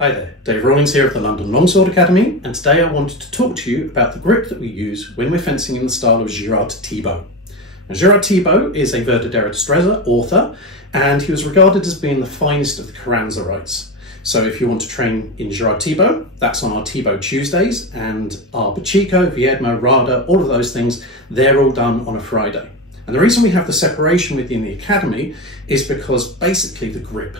Hi there, Dave Rawlings here of the London Longsword Academy, and today I wanted to talk to you about the grip that we use when we're fencing in the style of Girard Thibault. Now, Girard Thibault is a Verdadero Destreza author, and he was regarded as being the finest of the Carranzarites. So if you want to train in Girard Thibault, that's on our Thibault Tuesdays, and our Pacheco, Viedma, Rada, all of those things, they're all done on a Friday. And the reason we have the separation within the academy is because basically the grip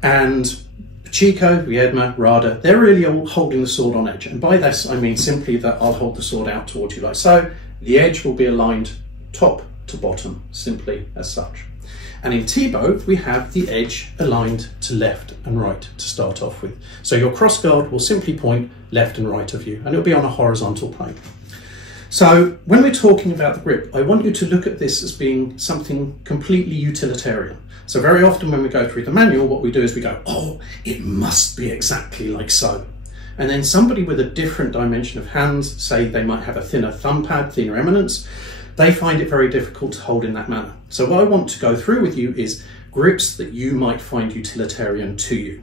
and Pacheco, Viedma, Rada, they're really all holding the sword on edge. And by this, I mean simply that I'll hold the sword out towards you like so. The edge will be aligned top to bottom, simply as such. And in Thibault, we have the edge aligned to left and right to start off with. So your cross guard will simply point left and right of you, and it'll be on a horizontal plane. So when we're talking about the grip, I want you to look at this as being something completely utilitarian. So very often when we go through the manual, what we do is we go, oh, it must be exactly like so. And then somebody with a different dimension of hands, say they might have a thinner thumb pad, thinner eminence, they find it very difficult to hold in that manner. So what I want to go through with you is grips that you might find utilitarian to you.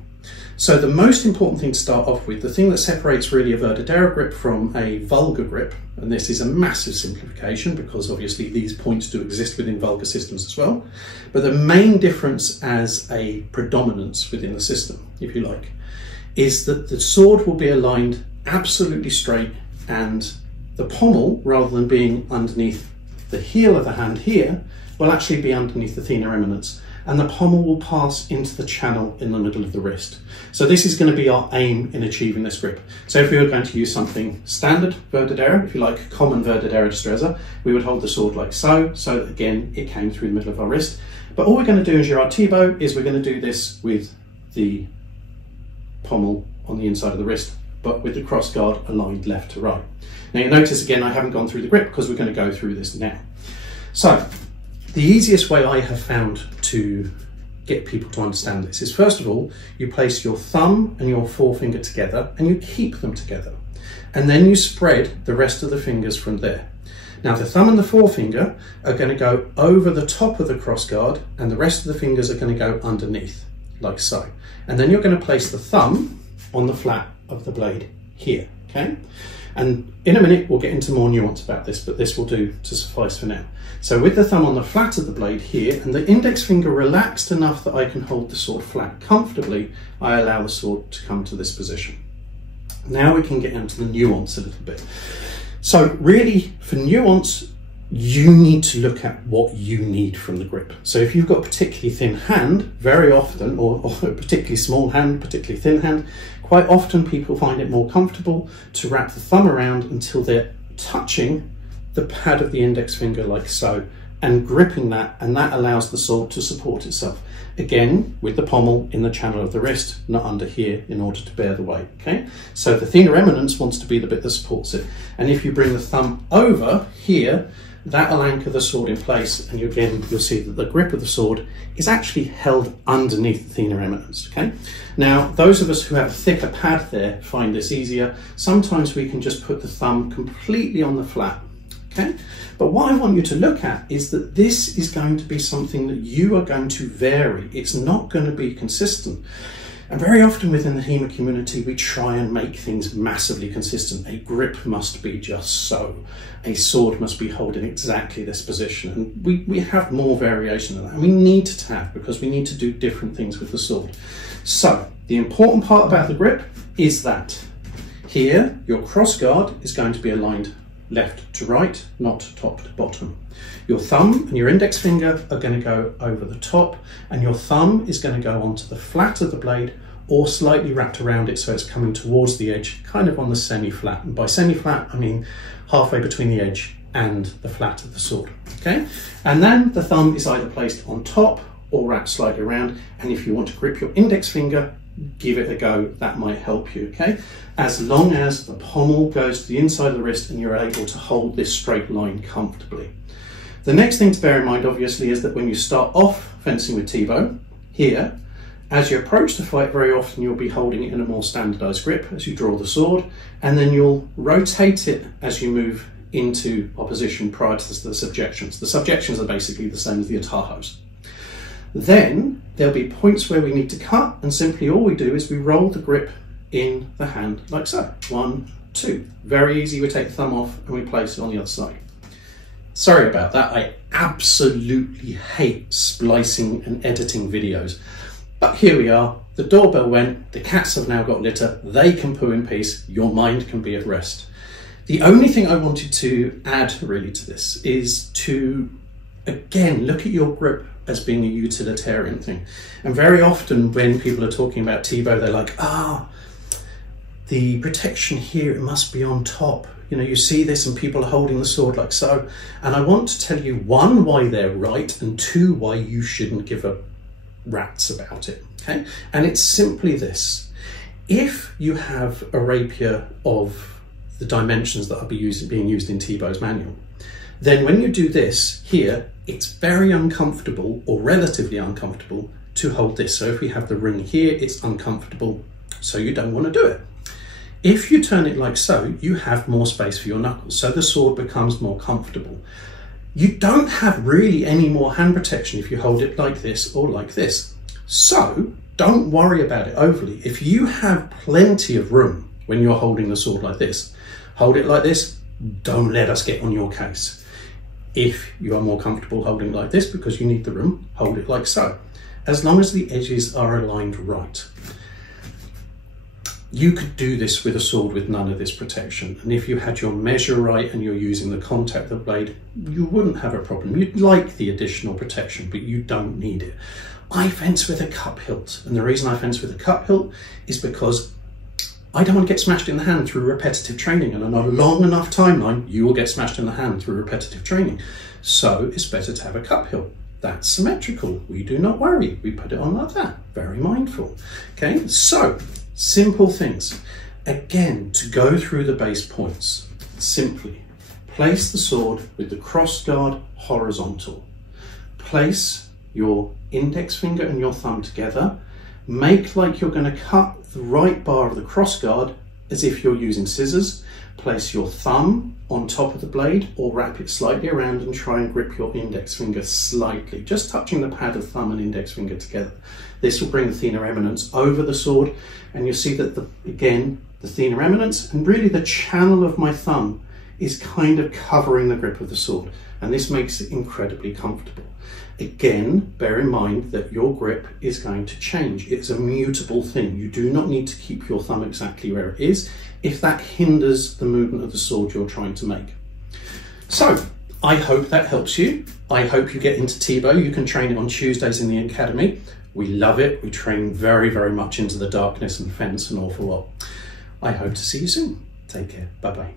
So the most important thing to start off with, the thing that separates really a Verdadero grip from a vulgar grip, and this is a massive simplification because obviously these points do exist within vulgar systems as well, but the main difference as a predominance within the system, if you like, is that the sword will be aligned absolutely straight, and the pommel, rather than being underneath the heel of the hand here, will actually be underneath the thenar eminence, and the pommel will pass into the channel in the middle of the wrist. So this is going to be our aim in achieving this grip. So if we were going to use something standard Verdadero, if you like, common Verdadero Destreza, we would hold the sword like so, so that again, it came through the middle of our wrist. But all we're going to do in Girard Thibault is we're going to do this with the pommel on the inside of the wrist, but with the cross guard aligned left to right. Now you'll notice again, I haven't gone through the grip because we're going to go through this now. So the easiest way I have found to get people to understand this is, first of all, you place your thumb and your forefinger together and you keep them together. And then you spread the rest of the fingers from there. Now the thumb and the forefinger are going to go over the top of the cross guard and the rest of the fingers are going to go underneath, like so. And then you're going to place the thumb on the flat of the blade here, okay? And in a minute, we'll get into more nuance about this, but this will do to suffice for now. So with the thumb on the flat of the blade here, and the index finger relaxed enough that I can hold the sword flat comfortably, I allow the sword to come to this position. Now we can get into the nuance a little bit. So really, for nuance, you need to look at what you need from the grip. So if you've got a particularly thin hand, very often, or a particularly small hand, particularly thin hand, quite often people find it more comfortable to wrap the thumb around until they're touching the pad of the index finger like so, and gripping that, and that allows the sword to support itself. Again, with the pommel in the channel of the wrist, not under here, in order to bear the weight, okay? So the thenar eminence wants to be the bit that supports it. And if you bring the thumb over here, that'll anchor the sword in place, and again, you'll see that the grip of the sword is actually held underneath the thenar eminence, okay? Now, those of us who have a thicker pad there find this easier. Sometimes we can just put the thumb completely on the flat, okay? But what I want you to look at is that this is going to be something that you are going to vary. It's not going to be consistent. And very often within the HEMA community, we try and make things massively consistent. A grip must be just so. A sword must be holding exactly this position. And we have more variation than that. And we need to have, because we need to do different things with the sword. So the important part about the grip is that here, your cross guard is going to be aligned left to right, not top to bottom. Your thumb and your index finger are going to go over the top, and your thumb is going to go onto the flat of the blade or slightly wrapped around it so it's coming towards the edge, kind of on the semi-flat. And by semi-flat, I mean halfway between the edge and the flat of the sword, okay? And then the thumb is either placed on top or wrapped slightly around, and if you want to grip your index finger, give it a go, that might help you, okay? As long as the pommel goes to the inside of the wrist and you're able to hold this straight line comfortably. The next thing to bear in mind, obviously, is that when you start off fencing with Thibault, here, as you approach the fight, very often you'll be holding it in a more standardized grip as you draw the sword, and then you'll rotate it as you move into opposition prior to the subjections. The subjections are basically the same as the atajos. Then there'll be points where we need to cut, and simply all we do is we roll the grip in the hand like so. 1, 2. Very easy. We take the thumb off and we place it on the other side. Sorry about that. I absolutely hate splicing and editing videos. But here we are. The doorbell went. The cats have now got litter. They can poo in peace. Your mind can be at rest. The only thing I wanted to add really to this is to, again, look at your grip as being a utilitarian thing. And very often when people are talking about Thibault, they're like, the protection here, it must be on top. You know, you see this and people are holding the sword like so. And I want to tell you, 1, why they're right, and 2, why you shouldn't give a rat's about it, okay? And it's simply this. If you have a rapier of the dimensions that are being used in Thibault's manual, then when you do this here, it's very uncomfortable, or relatively uncomfortable, to hold this. So if we have the ring here, it's uncomfortable, so you don't want to do it. If you turn it like so, you have more space for your knuckles, so the sword becomes more comfortable. You don't have really any more hand protection if you hold it like this or like this. So don't worry about it overly. If you have plenty of room when you're holding the sword like this, hold it like this. Don't let us get on your case. If you are more comfortable holding it like this because you need the room, hold it like so. As long as the edges are aligned right. You could do this with a sword with none of this protection. And if you had your measure right and you're using the contact of the blade, you wouldn't have a problem. You'd like the additional protection, but you don't need it. I fence with a cup hilt. And the reason I fence with a cup hilt is because I don't want to get smashed in the hand through repetitive training. And on a long enough timeline, you will get smashed in the hand through repetitive training. So it's better to have a cup hilt. That's symmetrical. We do not worry. We put it on like that. Very mindful. Okay, so simple things. Again, to go through the base points, simply place the sword with the cross guard horizontal. Place your index finger and your thumb together. Make like you're going to cut the right bar of the cross guard as if you're using scissors. Place your thumb on top of the blade or wrap it slightly around and try and grip your index finger slightly, just touching the pad of thumb and index finger together. This will bring the thenar eminence over the sword, and you'll see that, again, the thenar eminence and really the channel of my thumb is kind of covering the grip of the sword, and this makes it incredibly comfortable. Again, bear in mind that your grip is going to change. It's a mutable thing. You do not need to keep your thumb exactly where it is if that hinders the movement of the sword you're trying to make. So, I hope that helps you. I hope you get into Thibault. You can train it on Tuesdays in the academy. We love it. We train very, very much into the darkness and fence an awful lot. I hope to see you soon. Take care. Bye-bye.